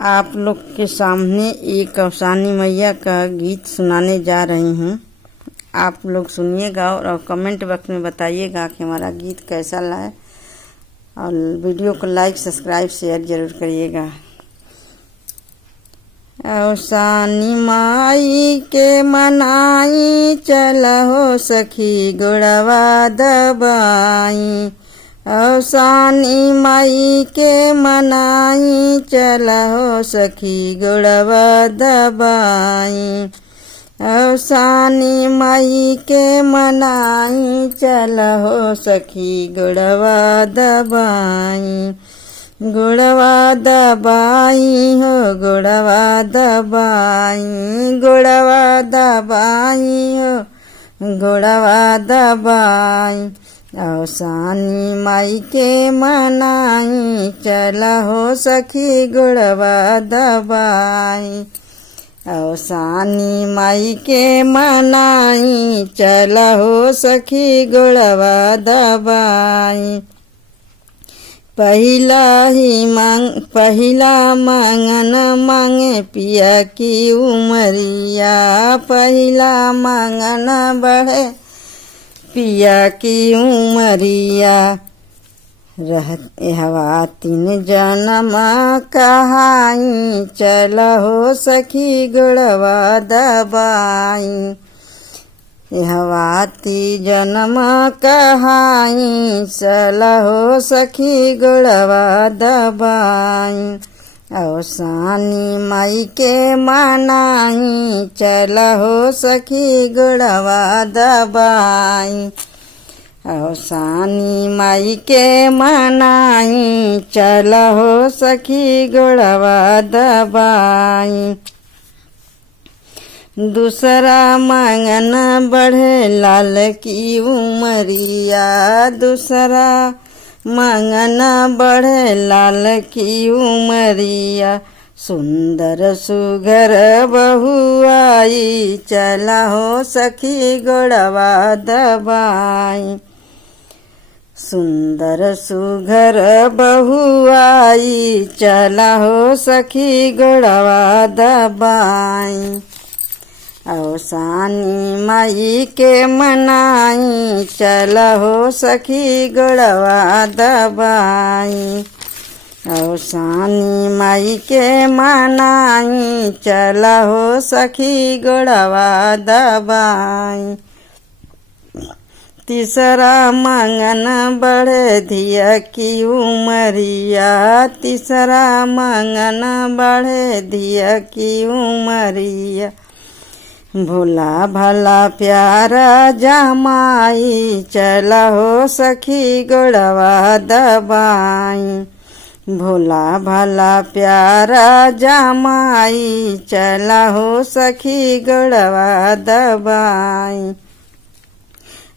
आप लोग के सामने एक अवसानी मैया का गीत सुनाने जा रही हूँ। आप लोग सुनिएगा और कमेंट बॉक्स में बताइएगा कि हमारा गीत कैसा लगा, और वीडियो को लाइक सब्सक्राइब शेयर ज़रूर करिएगा। अवसानी माई के मनाई चलहो सखी गुड़वा दबाई। अवसानी माई के मनाई चलहो सखी गुड़वा दबाई। अवसानी माई के मनाई चलहो सखी गुड़वा दबाई। गुड़वा दबाई हो गुड़वा दबाई, गुड़वा दबाई हो गुड़वा दबाई। अवसानी माई के मनाई चलहो सखी गुड़वा दबाई। अवसानी माई के मनाई चलहो सखी गुड़वा दबाई। पहिला मंगन मांगे पिया की उमरिया। पहिला मंगन बढ़े पिया की उमरिया। रहते हवा 3 जन्म कहाई चलहो सखी गुड़वा दबाई। हवा 3 जन्म कहाई चलहो सखी गुड़वा दबाई। अवसानी माई के मनाई चलहो सखी गुड़वा दबाई। अवसानी माई के मनाई चलहो सखी गुड़वा दबाई। दूसरा मंगन बढ़े लाल की उमरिया। दूसरा मंगन बढ़े लाल की उमरिया। सुंदर सुघर बहू आई चलहो सखी गुड़वा दबाई। सुंदर सुघर बहू आई चलहो सखी गुड़वा दबाई। अवसानी माई के मनाई चलहो सखी गुड़वा दबाई। अवसानी माई के मनाई चलहो सखी गुड़वा दबाई। तीसरा मंगन बढ़े धिया की उमरिया। तीसरा मंगन बढ़े धिया की उमरिया। भोला भला प्यारा जमाई चलहो सखी गुड़वा दबाई। भोला भला प्यारा जमाई चलहो सखी गुड़वा दबाई।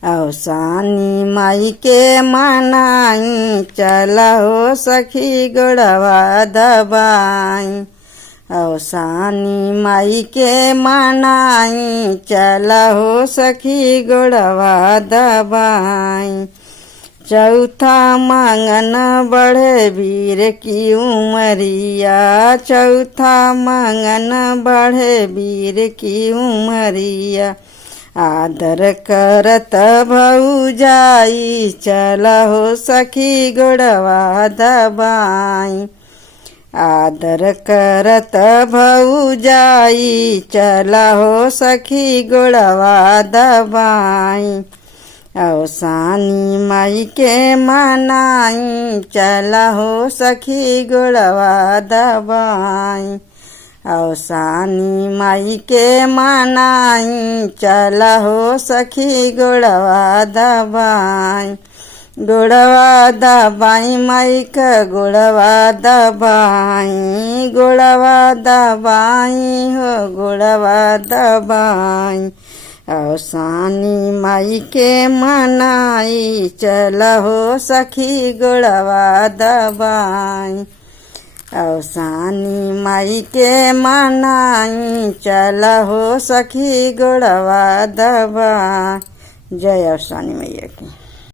अवसानी माई के मनाई चलहो सखी गुड़वा दबाई। अवसानी माई के मनाई चलहो सखी गुड़वा दबाई। चौथा मंगन बढ़े वीर की उमरिया। चौथा मंगन बढ़े वीर की उमरिया। आदर करत भौजाई चलहो सखी गुड़वा दबाई। आदर करत भौजाई चलहो सखी गुड़वा दबाई। अवसानी माई के मनाई चलहो सखी गुड़वा दबाई। अवसानी माई के मनाई चलहो सखी गुड़वा दबाई। गुड़वा दबाई माई का गुड़वा दबाई। गुड़वा दबाई हो गुड़वा दबाई। अवसानी माई के मनाई चलहो सखी गुड़वा दबाई। अवसानी माई के मनाई चलहो सखी गुड़वा दबाई। जय अवसानी मैया की।